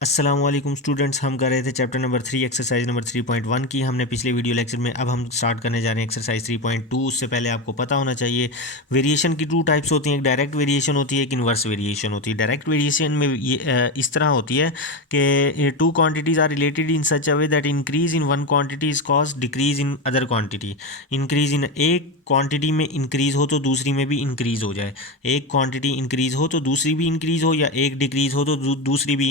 अस्सलाम वालेकुम स्टूडेंट्स, हम कर रहे थे चैप्टर नंबर 3 एक्सरसाइज नंबर 3.1 की। हमने पिछले वीडियो लेक्चर में, अब हम स्टार्ट करने जा रहे हैं एक्सरसाइज 3.2। उससे पहले आपको पता होना चाहिए वेरिएशन की टू टाइप्स होती हैं। एक डायरेक्ट वेरिएशन होती है, एक इन्वर्स वेरिएशन होती है। डायरेक्ट वेरिएशन में ये इस तरह होती है कि two quantities are related in such a way that increase in one quantity is cause decrease in other quantity. Increase in एक क्वांटिटी में इंक्रीज हो तो दूसरी में भी इंक्रीज हो जाए, एक क्वांटिटी इंक्रीज हो तो दूसरी भी इंक्रीज हो, या एक डिक्रीज हो तो दूसरी भी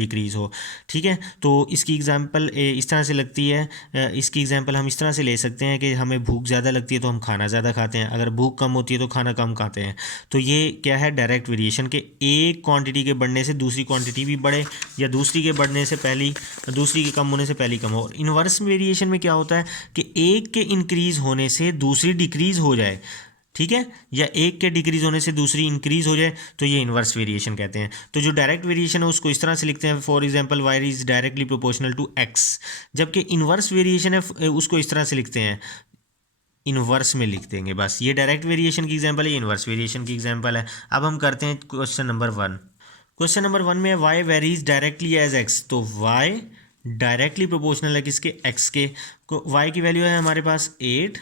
डिक्रीज हो। ठीक है, तो इसकी एग्जांपल इस तरह से लगती है। इसकी एग्जांपल हम इस तरह से ले सकते हैं कि हमें भूख ज़्यादा लगती है तो हम खाना ज़्यादा खाते हैं, अगर भूख कम होती है तो खाना कम खाते हैं। तो ये क्या है, डायरेक्ट वेरिएशन के एक क्वांटिटी के बढ़ने से दूसरी क्वांटिटी भी बढ़े, या दूसरी के बढ़ने से पहली, दूसरी के कम होने से पहली कम हो। इन्वर्स वेरिएशन में क्या होता है कि एक के इंक्रीज होने से दूसरी डिक्रीज हो जाए, ठीक है, या एक के डिक्रीज होने से दूसरी इंक्रीज हो जाए, तो ये इन्वर्स वेरिएशन कहते हैं। तो जो डायरेक्ट वेरिएशन है उसको इस तरह से लिखते हैं, for example Y is directly proportional to X. जबकि इन्वर्स वेरिएशन है उसको इस तरह से लिखते हैं, इन्वर्स में लिख देंगे बस। ये डायरेक्ट वेरिएशन की एग्जांपल है, इन्वर्स वेरिएशन की एग्जांपल है। अब हम करते हैं क्वेश्चन नंबर 1। क्वेश्चन नंबर 1 में Y varies directly as X, तो वाई डायरेक्टली प्रोपोर्शनल है किसके, एक्स के। वाई की वैल्यू है हमारे पास 8,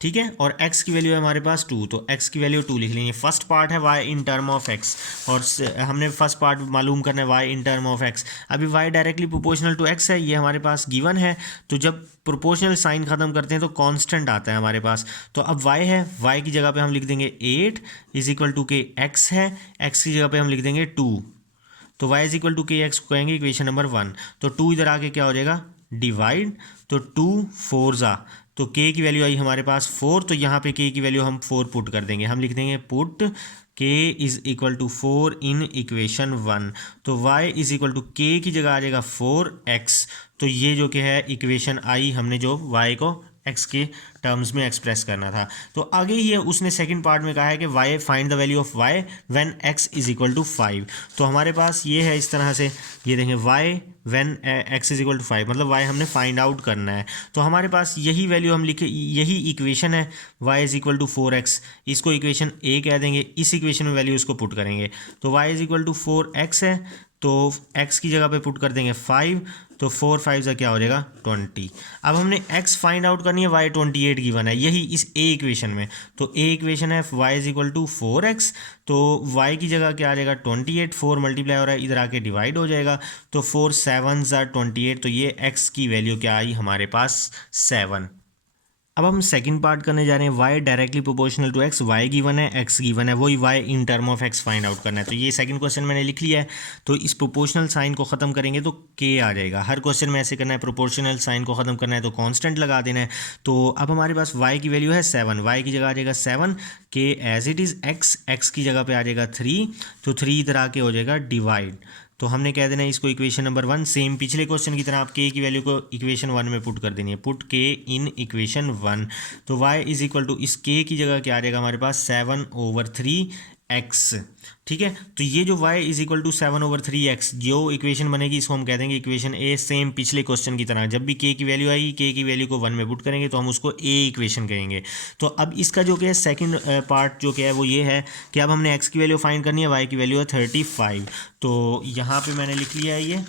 ठीक है, और x की वैल्यू है हमारे पास 2, तो x की वैल्यू 2 लिख लेंगे। फर्स्ट पार्ट है y in term of x, और हमने फर्स्ट पार्ट मालूम करना है y in term of x। अभी y directly proportional to x है, ये हमारे पास गिवन है। तो जब प्रोपोर्शनल साइन खत्म करते हैं तो कांस्टेंट आता है हमारे पास। तो अब y है, y की जगह पे हम लिख देंगे 8 इज इक्वल टू के x है, x की जगह पे हम लिख देंगे 2। तो y इज इक्वल टू के एक्स को कहेंगे इक्वेशन नंबर 1। तो 2 इधर आके क्या हो जाएगा, डिवाइड, तो 2 4 ज़ा, तो k की वैल्यू आई हमारे पास 4, तो यहाँ पे k की वैल्यू हम 4 पुट कर देंगे। हम लिख देंगे put k is equal to 4 in equation 1। तो y is equal to k की जगह आ जाएगा 4x। तो ये जो कि है इक्वेशन आई, हमने जो y को x के टर्म्स में एक्सप्रेस करना था। तो आगे ही है, उसने सेकंड पार्ट में कहा है कि y find the value of y when x is equal to 5। तो हमारे पास ये है इस तरह से, ये देखें y when x is equal to 5, मतलब y हमने फाइंड आउट करना है। तो हमारे पास यही वैल्यू हम लिखे, यही इक्वेशन है y is equal to 4x, इसको इक्वेशन a कह देंगे। इस इक्वेशन में वैल्यू इसको पुट करेंगे, तो y is equal to 4x है, तो x की जगह पे पुट कर देंगे 5, तो 4 5 का क्या हो जाएगा 20। अब हमने x फाइंड आउट करनी है, y 28 गिवन है, यही इस a इक्वेशन में। तो a इक्वेशन है y is equal to 4x, तो y की जगह क्या आ जाएगा 28, 4 मल्टीप्लाई हो रहा है, इधर आके डिवाइड हो जाएगा, तो 4 7 28, तो ये x की वैल्यू क्या आई हमारे पास 7। अब हम सेकंड पार्ट करने जा रहे हैं, y directly proportional to x, y given है, x गिवन है, वही y in term of x find out करना है। तो ये सेकंड क्वेश्चन मैंने लिख लिया है। तो इस प्रोपोर्शनल साइन को ख़त्म करेंगे तो k आ जाएगा। हर क्वेश्चन में ऐसे करना है, प्रोपोर्शनल साइन को ख़त्म करना है तो कांस्टेंट लगा देना है। तो अब हमारे पास y की वैल्यू है 7, y की जगह आ जाएगा 7, k as it is x की जगह पर आ जाएगा 3, तो 3 इधर आके हो जाएगा डिवाइड। तो हमने कह देना है इसको इक्वेशन नंबर 1, सेम पिछले क्वेश्चन की तरह आप k की वैल्यू को इक्वेशन 1 में पुट कर देनी है, पुट k इन इक्वेशन 1। तो y इज इक्वल टू इस k की जगह क्या आ जाएगा हमारे पास 7/3x, ठीक है। तो ये जो y is equal to 7/3x जो इक्वेशन बनेगी, इसको हम कह देंगे इक्वेशन a। सेम पिछले क्वेश्चन की तरह जब भी k की वैल्यू आएगी, k की वैल्यू को 1 में पुट करेंगे तो हम उसको a इक्वेशन कहेंगे। तो अब इसका जो कि है सेकंड पार्ट जो कि है वो ये है कि अब हमने x की वैल्यू फाइंड करनी है, y की वैल्यू है 35। तो यहाँ पे मैंने लिख लिया है ये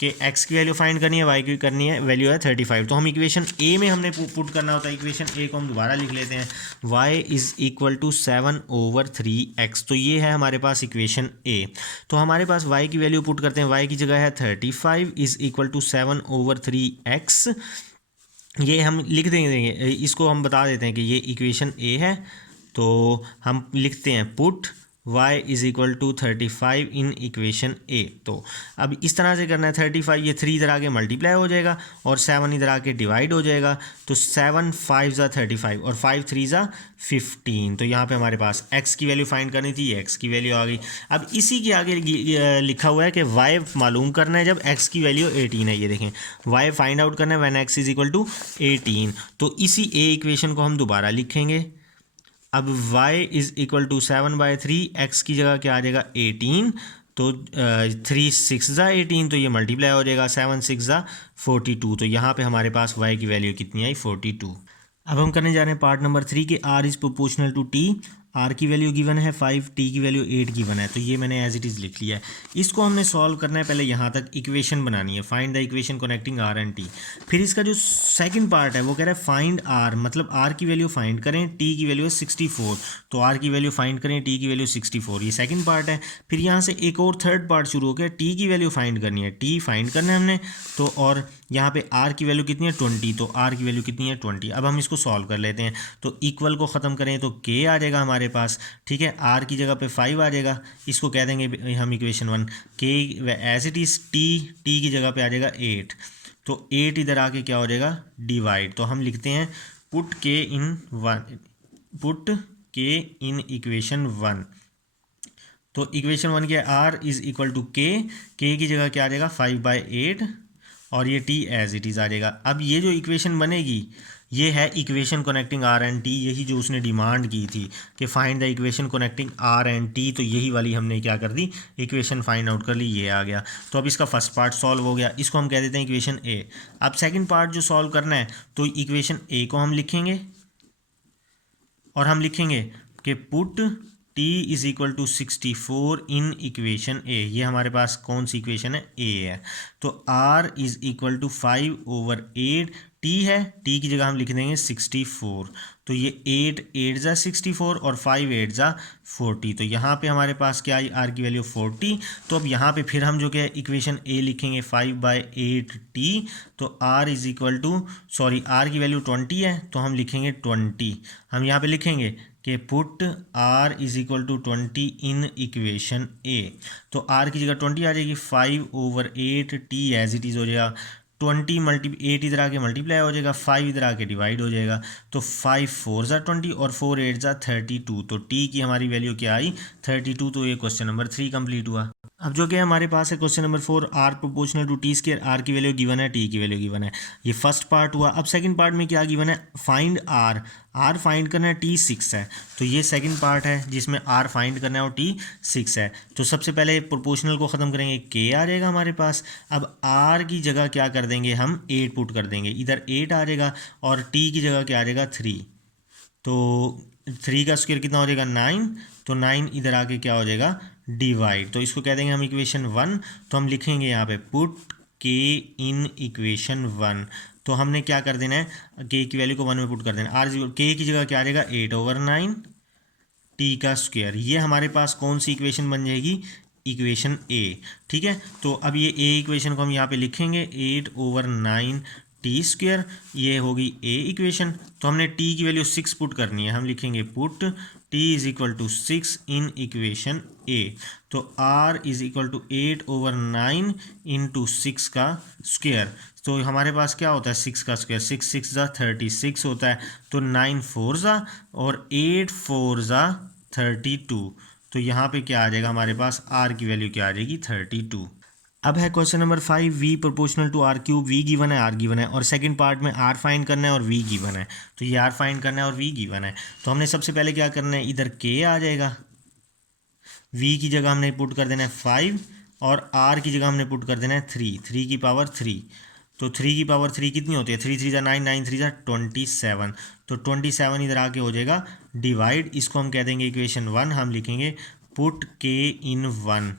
कि x की वैल्यू फाइंड करनी है, y की करनी है, वैल्यू है 35। तो हम इक्वेशन a में हमने पुट करना होता है, इक्वेशन a को हम दोबारा लिख लेते हैं, y is equal to 7/3x। तो ये है हमारे पास इक्वेशन a। तो हमारे पास y की वैल्यू पुट करते हैं, y की जगह है 35 इज़ इक्वल टू 7/3x। ये हम लिख देंगे, इसको हम बता देते हैं कि ये इक्वेशन a है। तो हम लिखते हैं put y is equal to 35 in equation a। तो अब इस तरह से करना है, 35, ये 3 इधर आके मल्टीप्लाई हो जाएगा और 7 इधर आके डिवाइड हो जाएगा। तो 7 5 ज़ा 35 और 5 3 ज़ा 15। तो यहाँ पे हमारे पास x की वैल्यू फाइंड करनी थी, x की वैल्यू आ गई। अब इसी के आगे लिखा हुआ है कि y मालूम करना है जब x की वैल्यू 18 है। ये देखें, y फाइंड आउट करना है when x is equal to 18। तो इसी a इक्वेशन को हम दोबारा लिखेंगे। अब y is equal to 7/3, x की जगह क्या आ जाएगा 18, तो 3 6 ज़ा 18, तो ये मल्टीप्लाई हो जाएगा, 7 6 ज़ा 42। तो यहाँ पे हमारे पास y की वैल्यू कितनी आई 42। अब हम करने जा रहे हैं पार्ट नंबर 3 के r is proportional to t, R की वैल्यू गिवन है 5, टी की वैल्यू 8 गिवन है, तो ये मैंने एज इट इज़ लिख लिया है। इसको हमने सॉल्व करना है, पहले यहाँ तक इक्वेशन बनानी है, find the equation connecting R and T. फिर इसका जो सेकंड पार्ट है वो कह रहा है फाइंड आर, मतलब आर की वैल्यू फाइंड करें, टी की वैल्यू है 64, तो आर की वैल्यू फाइंड करें, टी की वैल्यू 64, ये सेकंड पार्ट है। फिर यहाँ से एक और थर्ड पार्ट शुरू हो गया, टी की वैल्यू फाइंड करनी है, टी फाइंड करना है हमने, तो और यहाँ पे आर की वैल्यू कितनी है 20, तो आर की वैल्यू कितनी है 20। अब हम इसको सॉल्व कर लेते हैं, तो इक्वल को ख़त्म करें तो के आ जाएगा हमारे पास, ठीक है, आर की जगह पे 5 आ जाएगा, इसको कह देंगे हम इक्वेशन 1, के एज इट इज़ टी की जगह पे आ जाएगा 8, तो 8 इधर आके क्या हो जाएगा डिवाइड, तो हम लिखते हैं पुट के इन इक्वेशन 1। तो इक्वेशन 1 के आर इज इक्वल टू के की जगह क्या आ जाएगा 5/8 और ये टी एज इट इज़ आ जाएगा। अब ये जो इक्वेशन बनेगी ये है equation connecting R and T, यही जो उसने डिमांड की थी कि find the equation connecting R and T, तो यही वाली हमने क्या कर दी इक्वेशन फाइंड आउट कर ली, ये आ गया। तो अब इसका फर्स्ट पार्ट सॉल्व हो गया, इसको हम कह देते हैं इक्वेशन ए। अब सेकंड पार्ट जो सॉल्व करना है तो इक्वेशन ए को हम लिखेंगे और हम लिखेंगे कि put t is equal to 64 in equation A, ये हमारे पास कौन सी इक्वेशन है ए है, तो r is equal to 5/8, t है, t की जगह हम लिख देंगे 64, तो ये 8 ज़ा 64 और 5 8 ज़ा 40, तो यहाँ पे हमारे पास क्या आई r की वैल्यू 40। तो अब यहाँ पे फिर हम जो क्या इक्वेशन a लिखेंगे 5/8t, तो r is equal to r की वैल्यू 20 है, तो हम लिखेंगे 20, हम यहाँ पे लिखेंगे कि put r is equal to 20 in equation a, तो r की जगह 20 आ जाएगी, 5/8 t एज इट इज़ हो जाएगा, 8 इधर आके मल्टीप्लाई हो जाएगा, 5 इधर आके डिवाइड हो जाएगा, तो 5 4 ज़ा 20 और 4 8 ज़ा 32, तो t की हमारी वैल्यू क्या आई 32। तो ये क्वेश्चन नंबर 3 कंप्लीट हुआ। अब जो कि हमारे पास है question number 4, R proportional to T square, R की वैल्यू गिवन है, टी की वैल्यू गिवन है, ये फर्स्ट पार्ट हुआ। अब सेकंड पार्ट में क्या गिवन है फाइंड आर, आर फाइंड करना है, टी 6 है, तो ये सेकंड पार्ट है जिसमें आर फाइंड करना है और टी 6 है। तो सबसे पहले प्रोपोर्शनल को ख़त्म करेंगे, के आ जाएगा हमारे पास, अब आर की जगह क्या कर देंगे हम 8 पुट कर देंगे, इधर 8 आ जाएगा और टी की जगह क्या आ जाएगा 3, तो 3 का स्क्वायर कितना हो जाएगा 9, तो 9 इधर आके क्या हो जाएगा डिवाइड, तो इसको कह देंगे हम इक्वेशन 1। तो हम लिखेंगे यहाँ पे पुट के इन इक्वेशन 1, तो हमने क्या कर देना है के की वैल्यू को 1 में पुट कर देना, आर के की जगह क्या आ जाएगा 8/9 टी का स्क्वायर, ये हमारे पास कौन सी इक्वेशन बन जाएगी इक्वेशन ए, ठीक है। तो अब ये ए इक्वेशन को हम यहाँ पे लिखेंगे 8/9 टी स्क्वायर, ये होगी ए इक्वेशन। तो हमने टी की वैल्यू 6 पुट करनी है, हम लिखेंगे put T is equal to 6 in equation A, तो R is equal to 8/9 into 6 का स्क्वायर, तो हमारे पास क्या होता है 6 का स्क्वायर, 6 6 ज़ा 36 होता है, तो 9 4 ज़ा और 8 4 ज़ा 32, तो यहाँ पे क्या आ जाएगा हमारे पास आर की वैल्यू क्या आ जाएगी 32। अब है question number 5, V proportional to R cube, V given है आर गिवन है और सेकंड पार्ट में आर फाइंड करना है और वी गिवन है, तो ये आर फाइंड करना है और वी गिवन है। तो हमने सबसे पहले क्या करना है, इधर के आ जाएगा, वी की जगह हमने पुट कर देना है 5 और आर की जगह हमने पुट कर देना है 3 की पावर 3, तो 3 की पावर 3 कितनी होती है 3 3 ज़ा 9, 9 3 ज़ा 27, तो 27 इधर आके हो जाएगा डिवाइड, इसको हम कह देंगे इक्वेशन 1, हम लिखेंगे पुट के इन 1,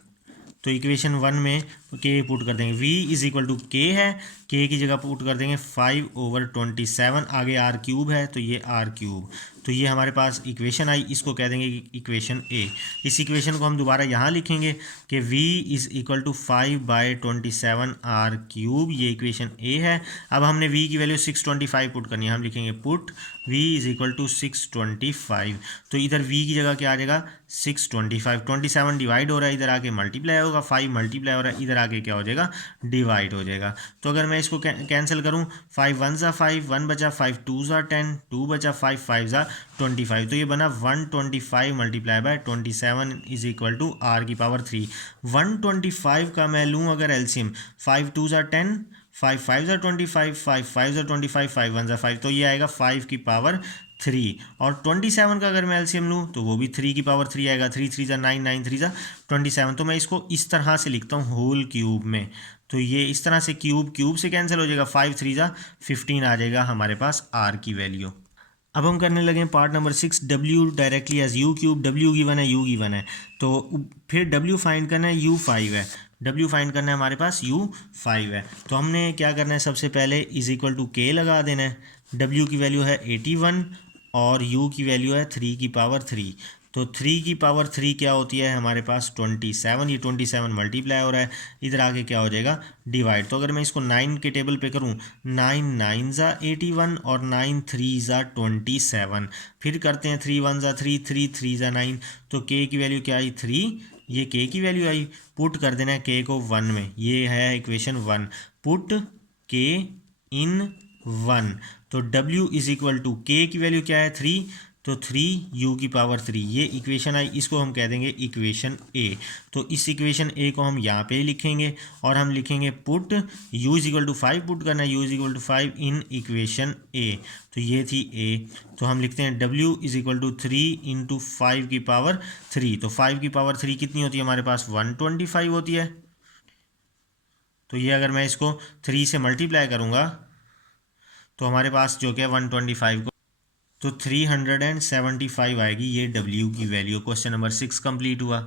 तो इक्वेशन 1 में के पुट कर देंगे, v इज इक्वल टू के है, के की जगह पुट कर देंगे 5/27, आगे आर क्यूब है तो ये आर क्यूब, तो ये हमारे पास इक्वेशन आई, इसको कह देंगे इक्वेशन ए। इस इक्वेशन को हम दोबारा यहाँ लिखेंगे कि v is equal to 5/27 R cube, ये इक्वेशन ए है। अब हमने v की वैल्यू 625 पुट करनी है, हम लिखेंगे put v is equal to 625, तो इधर v की जगह क्या आ जाएगा 625, 27 डिवाइड हो रहा है, इधर आके मल्टीप्लाई होगा, 5 मल्टीप्लाई हो रहा है, इधर आके क्या हो जाएगा डिवाइड हो जाएगा। तो अगर मैं इसको कैंसिल करूं 5 1 ज़ा 5, 1 बचा, 5 2 ज़ा 10, 2 बचा, 5 5 ज़ा 25, तो ये बना 125 multiply by 27 is equal to R की पावर 3। 125 का मैं लूँ अगर एलसीएम, 5 2 ज़ा 10, 5 5 ज़ा 25, 5 5 ज़ा 25, 5 1 ज़ा 5, तो ये आएगा 5 की पावर 3, और 27 का अगर मैं एलसीएम लूँ तो वो भी 3 की पावर 3 आएगा, 3 3 ज़ा 9, 9 3 ज़ा 27, तो मैं इसको इस तरह से लिखता हूँ होल क्यूब में, तो ये इस तरह से क्यूब से कैंसिल हो जाएगा, 5 3 ज़ा 15 आ जाएगा हमारे पास आर की वैल्यू। अब हम करने लगे हैं part number 6, W directly as U cube, W given है, यू गिवन है, तो फिर डब्ल्यू फाइंड करना है, यू 5 है, डब्ल्यू फाइंड करना है हमारे पास, यू 5 है। तो हमने क्या करना है, सबसे पहले इज इक्वल टू के लगा देना है, डब्ल्यू की वैल्यू है 81 और यू की वैल्यू है 3 की पावर 3। तो 3 की पावर 3 क्या होती है हमारे पास 27, ये 27 मल्टीप्लाई हो रहा है, इधर आगे क्या हो जाएगा डिवाइड। तो अगर मैं इसको 9 के टेबल पे करूँ, 9 9 ज़ा 81 और 9 3 ज़ा 27, फिर करते हैं 3 1 ज़ा 3, 3 3 ज़ा 9, तो के की वैल्यू क्या आई 3, ये के की वैल्यू आई, पुट कर देना है के को 1 में, ये है इक्वेशन 1, पुट के इन 1, तो W इज इक्वल टू के की वैल्यू क्या है 3, तो 3 यू की पावर 3, ये इक्वेशन आई, इसको हम कह देंगे इक्वेशन ए। तो इस इक्वेशन ए को हम यहाँ पे लिखेंगे और हम लिखेंगे put u is equal to 5, put करना है u is equal to 5 in equation A, तो ये थी ए। तो हम लिखते हैं W is equal to 3 into 5 की पावर 3, तो 5 की पावर 3 कितनी होती है हमारे पास 125 होती है। तो ये अगर मैं इसको 3 से मल्टीप्लाई करूँगा तो हमारे पास जो क्या 125 को, तो 375 आएगी ये W की वैल्यू। क्वेश्चन नंबर 6 कंप्लीट हुआ।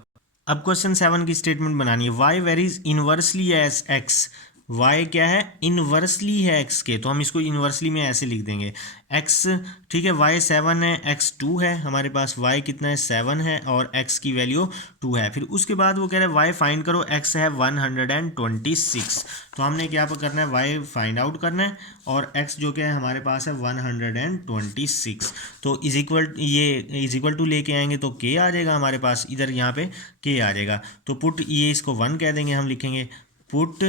अब क्वेश्चन 7 की स्टेटमेंट बनानी है, y varies inversely as x, y क्या है इनवर्सली है x के, तो हम इसको इनवर्सली में ऐसे लिख देंगे x, ठीक है, y 7 है, x 2 है, हमारे पास y कितना है 7 है और x की वैल्यू 2 है। फिर उसके बाद वो कह रहे हैं y फाइंड करो, x है 126, तो हमने क्या करना है y फाइंड आउट करना है और x जो क्या है हमारे पास है 126, तो इज इक्वल टू लेके आएंगे तो k आ जाएगा हमारे पास, इधर यहाँ पे k आ जाएगा, तो पुट ये इसको 1 कह देंगे, हम लिखेंगे पुट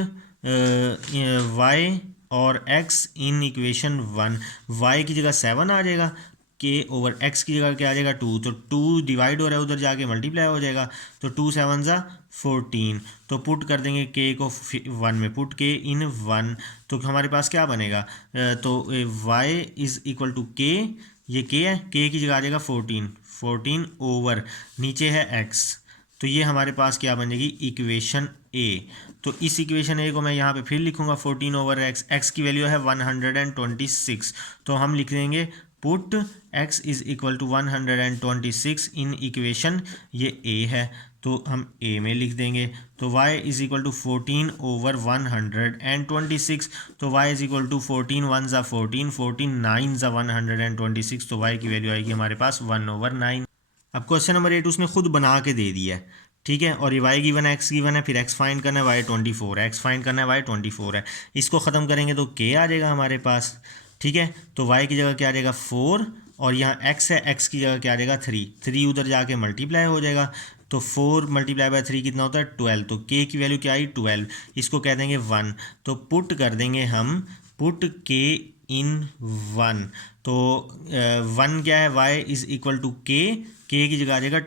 y और x इन इक्वेशन 1, y की जगह 7 आ जाएगा, k ओवर x की जगह क्या आ जाएगा 2, तो 2 डिवाइड हो रहा है उधर जाके मल्टीप्लाई हो जाएगा, तो 2 7 ज़ा 14, तो पुट कर देंगे k को 1 में, पुट k इन 1, तो हमारे पास क्या बनेगा, तो y is equal to k, ये k है, k की जगह आ जाएगा 14 ओवर नीचे है x, तो ये हमारे पास क्या बनेगी इक्वेशन ए। तो इस इक्वेशन ए को मैं यहाँ पे फिर लिखूँगा 14 ओवर एक्स, एक्स की वैल्यू है 126, तो हम लिख देंगे put x is equal to 126 in equation, ये ए है तो हम ए में लिख देंगे, तो y is equal to 14 over 126, तो y इज़ इक्वल टू 14 1 ज़ा 14, 14 9 ज़ा 126, तो y की वैल्यू आएगी हमारे पास 1 ओवर 9। अब क्वेश्चन नंबर 8 उसने खुद बना के दे दिया है, ठीक है, और ये y गिवन है, x गिवन है, फिर x फाइंड करना है, y 24 है, x फाइंड करना है, y 24 है, इसको ख़त्म करेंगे तो k आ जाएगा हमारे पास, ठीक है, तो y की जगह क्या आ जाएगा 4 और यहाँ x है, x की जगह क्या आ जाएगा 3 उधर जाके मल्टीप्लाई हो जाएगा, तो 4 मल्टीप्लाई बाय 3 कितना होता है 12, तो k की वैल्यू क्या आई 12, इसको कह देंगे 1, तो पुट कर देंगे हम पुट k इन 1, तो 1 क्या है y is equal to k की जगह आ जाएगा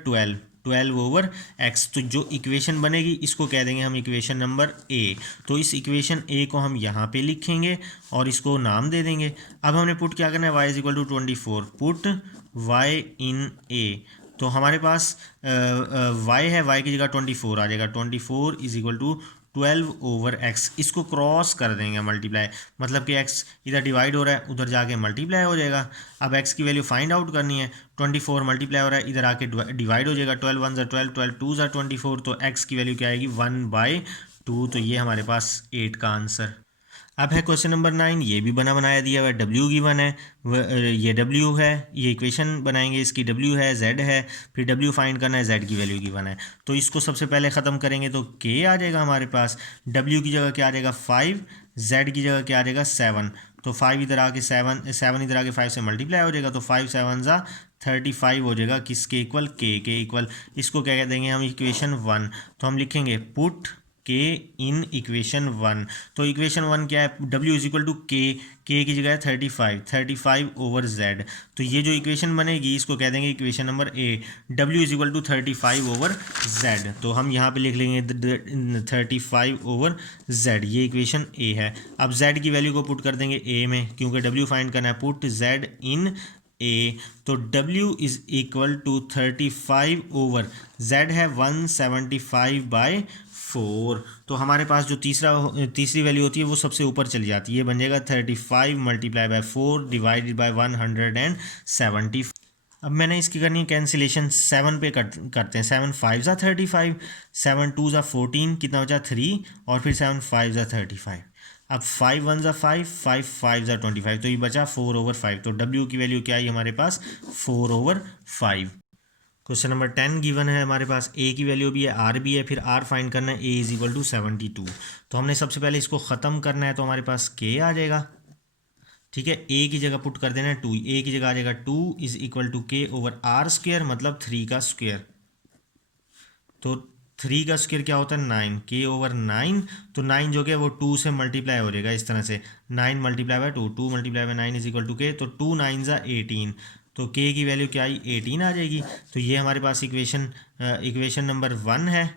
12 ओवर x, तो जो इक्वेशन बनेगी इसको कह देंगे हम इक्वेशन नंबर ए। तो इस इक्वेशन ए को हम यहाँ पे लिखेंगे और इसको नाम दे देंगे। अब हमने पुट क्या करना है y is equal to 24, put y in A, तो हमारे पास y है, y की जगह 24 आ जाएगा, 24 is equal to 12 over x, इसको क्रॉस कर देंगे मल्टीप्लाई, मतलब कि x इधर डिवाइड हो रहा है उधर जाके मल्टीप्लाई हो जाएगा। अब x की वैल्यू फाइंड आउट करनी है, 24 मल्टीप्लाई हो रहा है इधर आके डिवाइड हो जाएगा, 12 1 ज़ा 12, 12 2 ज़ा 24, तो x की वैल्यू क्या आएगी 1/2, तो ये हमारे पास 8 का आंसर। अब है क्वेश्चन नंबर 9, ये भी बना बनाया दिया हुआ है, W गिवन है, ये W है, ये इक्वेशन बनाएंगे, इसकी W है, Z है, फिर W फाइंड करना है, Z की वैल्यू गिवन है, तो इसको सबसे पहले ख़त्म करेंगे तो K आ जाएगा हमारे पास, W की जगह क्या आ जाएगा 5, Z की जगह क्या आ जाएगा 7, तो 5 इधर आके 7 इधर आके 5 से मल्टीप्लाई हो जाएगा, तो 5 7 ज़ा 35 हो जाएगा, किसके इक्वल के इक्वल, इसको क्या कह देंगे हम इक्वेशन 1, तो हम लिखेंगे पुट के इन इक्वेशन 1, तो इक्वेशन 1 क्या है W इज इक्वल टू के की जगह है 35 ओवर Z, तो ये जो इक्वेशन बनेगी इसको कह देंगे equation number A, W is equal to 35 over Z, तो हम यहाँ पे लिख लेंगे 35 ओवर Z, ये इक्वेशन ए है। अब Z की वैल्यू को पुट कर देंगे ए में, क्योंकि W फाइंड करना है, पुट Z इन ए, तो W is equal to 35 over Z है 175/4, 4। तो हमारे पास जो तीसरी वैल्यू होती है वो सबसे ऊपर चली जाती है, ये बन जाएगा 35 मल्टीप्लाई बाय 4 डिवाइडेड बाय 170। अब मैंने इसकी करनी है कैंसिलेशन, 7 पे करते हैं। 7 5 ज़ा 35, 7 2 ज़ा 14, कितना बचा 3, और फिर 7 5 ज़ा 35। अब 5 1 ज़ा 5, 5 5 ज़ा 25, तो ये बचा 4/5। तो W की वैल्यू क्या आई हमारे पास, 4/5। क्वेश्चन नंबर 10 गिवन है हमारे पास, A की वैल्यू भी है, R भी है, फिर R फाइंड करना है, A इज इक्वल टू 72। तो हमने सबसे पहले इसको ख़त्म करना है, तो हमारे पास K आ जाएगा। ठीक है, A की जगह पुट कर देना है 2, A की जगह आ जाएगा 2 इज इक्वल टू K/R², मतलब 3 का स्क्वेयर। तो 3 का स्क्वेयर क्या होता है 9, K/9। तो 9 जो कि है वो 2 से मल्टीप्लाई हो जाएगा इस तरह से, 9 multiply by 2, 2 multiply by 9 is equal to K। तो 2 9 ज़ा 18, तो K की वैल्यू क्या आई, 18 आ जाएगी। तो ये हमारे पास इक्वेशन नंबर 1 है।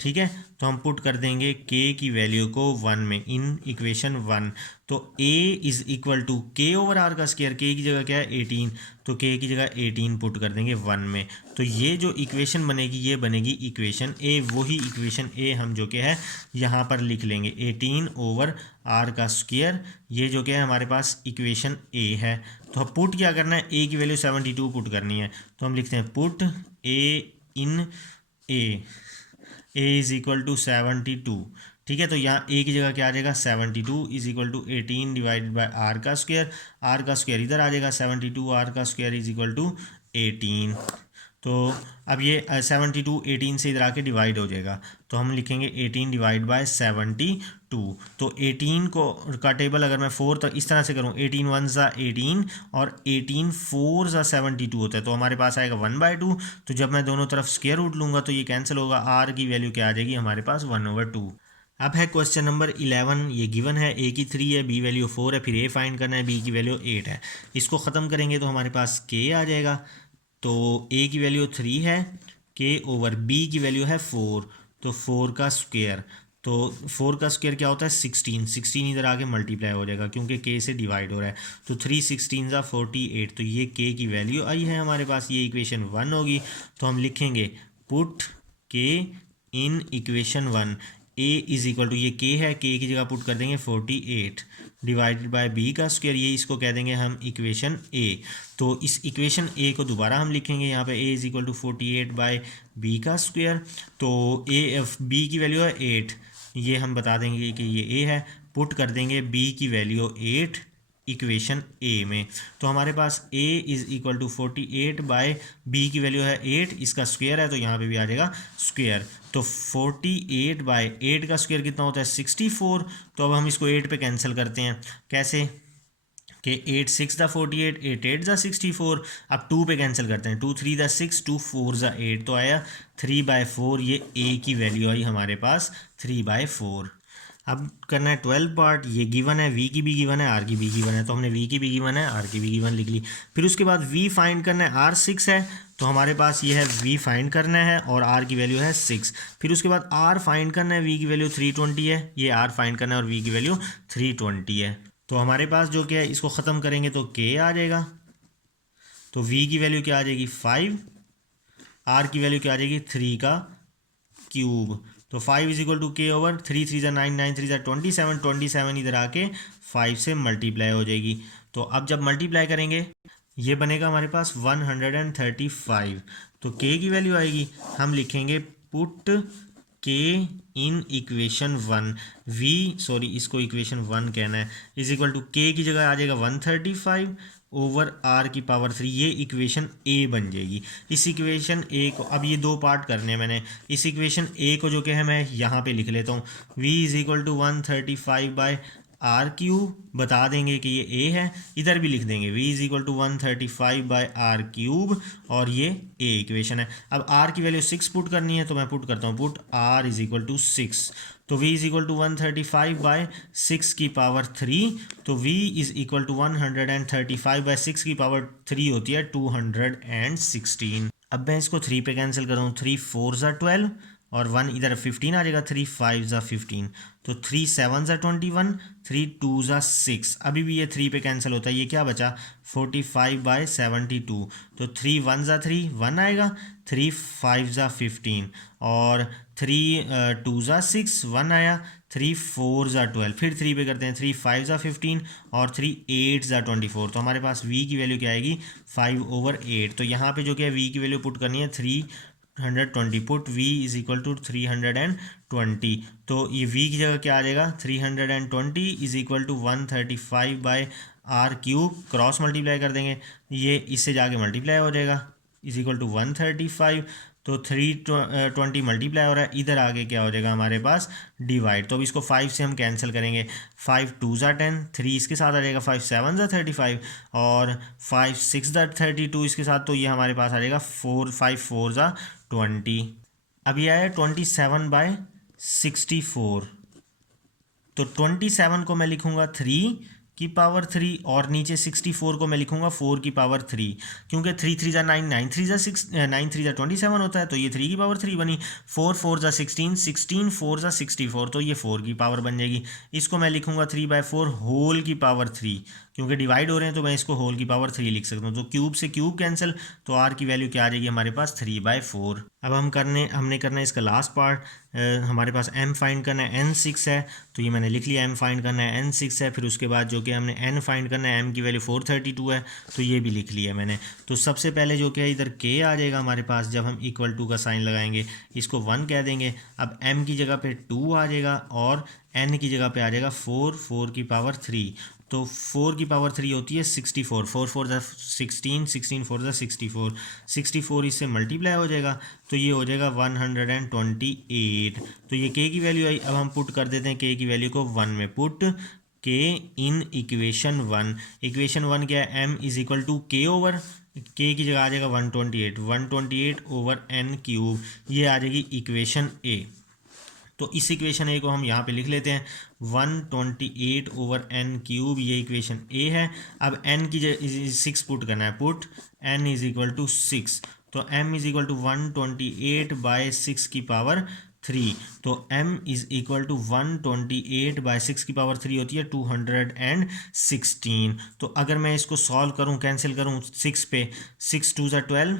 ठीक है, तो हम पुट कर देंगे K की वैल्यू को 1 में, इन इक्वेशन 1। तो A is equal to K/R का स्क्वायर, K की जगह क्या है 18, तो K की जगह 18 पुट कर देंगे 1 में। तो ये जो इक्वेशन बनेगी ये बनेगी इक्वेशन A। वही इक्वेशन A हम जो कि है यहाँ पर लिख लेंगे, 18/R का स्क्वायर, ये जो कि है हमारे पास इक्वेशन A है। तो अब पुट क्या करना है, A की वैल्यू 72 पुट करनी है। तो हम लिखते हैं put A in A is equal to 72। ठीक है, तो यहाँ A की जगह क्या आ जाएगा 72 is equal to 18 divided by R का स्क्वायर। R का स्क्वायर इधर आ जाएगा 72, R का स्क्वायर इज इक्वल टू 18। तो अब ये 72 18 से इधर आके डिवाइड हो जाएगा, तो हम लिखेंगे 18 डिवाइड बाय 72। तो 18 का टेबल अगर मैं 4 तो इस तरह से करूँ, 18 1 ज़ा 18 और 18 4 ज़ा 72 होता है, तो हमारे पास आएगा 1/2। तो जब मैं दोनों तरफ स्क्वायर रूट लूँगा तो ये कैंसिल होगा, R की वैल्यू क्या आ जाएगी हमारे पास 1/2। अब है क्वेश्चन नंबर 11, ये गिवन है, A की 3 है, B वैल्यू 4 है, फिर A फाइंड करना है, B की वैल्यू 8 है। इसको ख़त्म करेंगे तो हमारे पास K आ जाएगा। तो A की वैल्यू 3 है, K/B की वैल्यू है 4, तो 4 का स्क्वायर। तो 4 का स्क्वायर क्या होता है 16, 16 इधर आके मल्टीप्लाई हो जाएगा क्योंकि K से डिवाइड हो रहा है। तो 3 16 ज़ा 48, तो ये K की वैल्यू आई है हमारे पास, ये इक्वेशन 1 होगी। तो हम लिखेंगे put K in equation 1, A is equal to, ये K है, K की जगह पुट कर देंगे 48 डिवाइडेड बाय B का स्क्वायर, ये इसको कह देंगे हम इक्वेशन A। तो इस इक्वेशन A को दोबारा हम लिखेंगे यहाँ पे, A is equal to 48 by B का स्क्वायर। तो B की वैल्यू है 8, ये हम बता देंगे कि ये A है, पुट कर देंगे B की वैल्यू 8 इक्वेशन A में। तो हमारे पास A is equal to 48 by B की वैल्यू है 8, इसका स्क्वायर है तो यहाँ पे भी आ जाएगा स्क्वायर। तो 48 बाय 8 का स्क्वायर कितना होता है 64। तो अब हम इसको 8 पे कैंसिल करते हैं, कैसे कि 8 6 दा 48, 8 8 दा 64। अब 2 पे कैंसिल करते हैं, 2 3 दा 6, 2 4 दा 8, तो आया 3/4। ये A की वैल्यू आई हमारे पास 3/4। अब करना है 12 पार्ट, ये गिवन है, V की भी गिवन है, R की भी गिवन है, तो हमने V की भी गिवन है, R की भी गिवन लिख ली। फिर उसके बाद V फाइंड करना है, R 6 है, तो हमारे पास ये है V फाइंड करना है और R की वैल्यू है 6। फिर उसके बाद R फाइंड करना है, V की वैल्यू 320 है, ये R फाइंड करना है और V की वैल्यू 320 है। तो हमारे पास जो क्या है, इसको ख़त्म करेंगे तो K आ जाएगा। तो V की वैल्यू क्या आ जाएगी 5, R की वैल्यू क्या आ जाएगी 3 का क्यूब। तो 5 इज इक्वल टू K/3, 3 ज़ा 9, 9 3 ज़ा 27, 27 इधर आके 5 से मल्टीप्लाई हो जाएगी। तो अब जब मल्टीप्लाई करेंगे ये बनेगा हमारे पास 135। तो K की वैल्यू आएगी, हम लिखेंगे पुट K इन इक्वेशन 1, इसको इक्वेशन 1 कहना है, इज इक्वल टू K की जगह आ जाएगा 135 ओवर R की पावर 3, ये इक्वेशन A बन जाएगी। इस इक्वेशन A को अब ये दो पार्ट करने हैं मैंने, इस इक्वेशन A को जो कि है मैं यहाँ पे लिख लेता हूँ, V is equal to 135 by R cube, बता देंगे कि ये A है, इधर भी लिख देंगे V is equal to 135 by R cube, और ये A इक्वेशन है। अब R की वैल्यू 6 पुट करनी है, तो मैं पुट करता हूँ, put R is equal to 6। तो V is equal to 135 by 6 की पावर 3, तो V is equal to 135 by 6 की पावर 3 होती है 216। अब मैं इसको 3 पे कैंसिल करूँ, 3 4 ज़ा 12, और 1 इधर 15 आ जाएगा, 3 5 ज़ा 15, तो 3 7 ज़ा 21, 3 2 ज़ा 6, अभी भी ये 3 पे कैंसिल होता है, ये क्या बचा 45/72, तो 3 1 ज़ा 3 1 आएगा, 3 5 ज़ा 15 और 3 2 ज़ा 6 1 आया, 3 4 ज़ा 12, फिर 3 पे करते हैं, 3 5 ज़ा 15 और 3 8 ज़ा 24, तो हमारे पास v की वैल्यू क्या आएगी 5/8। तो यहाँ पे जो क्या है v की वैल्यू पुट करनी है 320, put v is equal to 320, तो ये v की जगह क्या आ जाएगा 320 is equal to 135/r³, cross multiply कर देंगे, ये इससे जाके मल्टीप्लाई हो जाएगा इज इक्वल टू 135, तो 320 मल्टीप्लाई हो रहा है, इधर आगे क्या हो जाएगा हमारे पास डिवाइड, तो अब इसको 5 से हम कैंसिल करेंगे, 5 2 ज़ा 10, 3 इसके साथ आ जाएगा, 5 7 ज़ा 35 और 5 6 ज़ा 32 इसके साथ, तो ये हमारे पास आ जाएगा 5 4 ज़ा 20। अब ये आया 27/64, तो 27 को मैं लिखूंगा 3 की पावर 3 और नीचे 64 को मैं लिखूंगा 4 की पावर 3, क्योंकि 3 3 ज़ा 9, 9 3 ज़ा 6, 9 3 ज़ा 27 होता है, तो ये 3 की पावर 3 बनी, 4 4 ज़ा 16, 16 4 ज़ा 64, तो ये 4 की पावर बन जाएगी, इसको मैं लिखूंगा 3/4 होल की पावर 3, क्योंकि डिवाइड हो रहे हैं तो मैं इसको होल की पावर 3 लिख सकता हूँ, तो क्यूब से क्यूब कैंसिल, तो आर की वैल्यू क्या आ जाएगी हमारे पास 3/4। अब हमने करना है इसका लास्ट पार्ट, हमारे पास m फाइंड करना है, n 6 है, तो ये मैंने लिख लिया, m फाइंड करना है, n 6 है, फिर उसके बाद जो कि हमने n फाइंड करना है, m की वैल्यू 432 है, तो ये भी लिख लिया मैंने। तो सबसे पहले जो कि है इधर k आ जाएगा हमारे पास, जब हम इक्वल टू का साइन लगाएंगे इसको 1 कह देंगे, अब m की जगह पे 2 आ जाएगा और n की जगह पे आ जाएगा 4, 4 की पावर 3, तो 4 की पावर 3 होती है 64, 4 4 ज़ा 16, 16 4 ज़ा 64, 64 इससे मल्टीप्लाई हो जाएगा, तो ये हो जाएगा 128, तो ये k की वैल्यू आई। अब हम पुट कर देते हैं k की वैल्यू को 1 में, put k in equation 1, equation 1 क्या है, m is equal to k over, k की जगह आ जाएगा 128/n³, ये आ जाएगी इक्वेशन a। तो इस इक्वेशन ए को हम यहाँ पे लिख लेते हैं 128/n³, ये इक्वेशन ए है। अब n की 6 पुट करना है, put n is equal to 6, तो m इज इक्वल टू 128/6 की पावर 3, तो m इज इक्वल टू 128/6 की पावर 3 होती है 216। तो अगर मैं इसको सॉल्व करूँ, कैंसिल करूँ 6 पे, 6 2 ज़ा 12,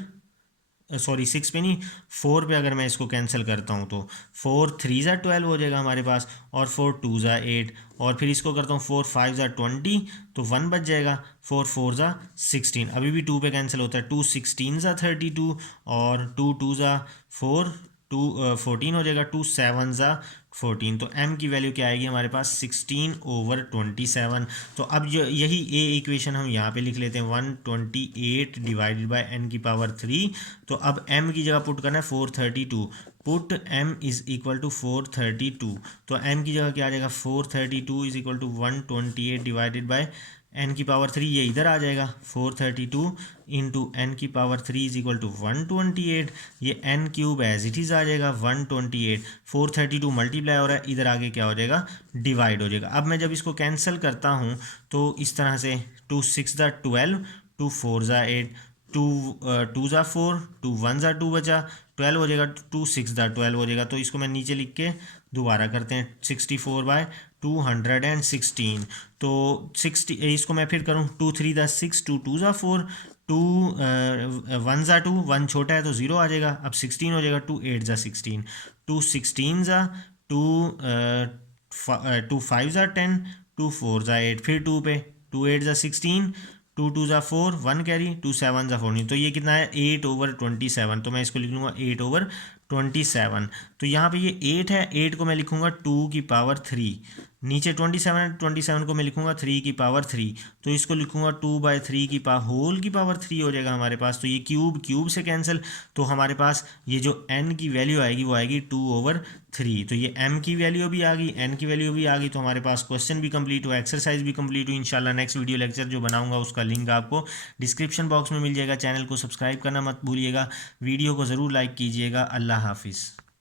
सॉरी 6 पे नहीं 4 पे अगर मैं इसको कैंसिल करता हूँ तो 4 3 ज़ा 12 हो जाएगा हमारे पास, और 4 2 ज़ा 8, और फिर इसको करता हूँ 4 5 ज़ा 20, तो 1 बच जाएगा, 4 4 ज़ा 16, अभी भी 2 पे कैंसिल होता है, 2 16 ज़ा 32 और 2 2 ज़ा 4, 2 14 हो जाएगा, 2 7 ज़ा 14, तो m की वैल्यू क्या आएगी हमारे पास 16/27। तो अब जो यही a इक्वेशन हम यहाँ पे लिख लेते हैं 128/n³, तो अब m की जगह पुट करना है 432, put m is equal to 432, तो m की जगह क्या आ जाएगा 432 इज इक्वल टू 128/n³, ये इधर आ जाएगा, 432 into n³ is equal to 128, ये n³ एज इट इज़ आ जाएगा 128, 432 मल्टीप्लाई हो रहा है, इधर आगे क्या हो जाएगा डिवाइड हो जाएगा। अब मैं जब इसको कैंसिल करता हूँ तो इस तरह से 2 6 ज़ा 12, 2 4 ज़ा 8, 2 2 ज़ा 4, 2 1 ज़ा 2 बचा, 12 हो जाएगा, 2 6 ज़ा 12 हो जाएगा, तो इसको मैं नीचे लिख के दोबारा करते हैं 64/216, तो 60 इसको मैं फिर करूँ 2 3 ज़ा 6, 2 2 ज़ा 4, 2 1 ज़ा 2, 1 छोटा है तो 0 आ जाएगा, अब 16 हो जाएगा, 2 8 ज़ा 16, 2 16 ज़ा 2 2 5 ज़ा 10, 2 4 ज़ा 8, फिर 2 पे 2 8 ज़ा 16, 2 2 ज़ा 4, 1 कैरी, 2 7 ज़ा 14, तो ये कितना है 8/27, तो मैं इसको लिख लूँगा 8/27। तो यहाँ पे ये 8 है, 8 को मैं लिखूँगा 2 की पावर 3, नीचे 27 को मैं लिखूँगा 3 की पावर 3, तो इसको लिखूँगा 2/3 की होल की पावर 3 हो जाएगा हमारे पास, तो ये क्यूब से कैंसिल, तो हमारे पास ये जो n की वैल्यू आएगी वो आएगी 2/3, तो ये m की वैल्यू भी आ गई, n की वैल्यू भी आ गई, तो हमारे पास क्वेश्चन भी कंप्लीट हुआ, एक्सरसाइज भी कंप्लीट हुई। इंशाल्लाह नेक्स्ट वीडियो लेक्चर जो बनाऊंगा उसका लिंक आपको डिस्क्रिप्शन बॉक्स में मिल जाएगा। चैनल को सब्सक्राइब करना मत भूलिएगा, वीडियो को ज़रूर लाइक कीजिएगा। अल्लाह हाफिज़।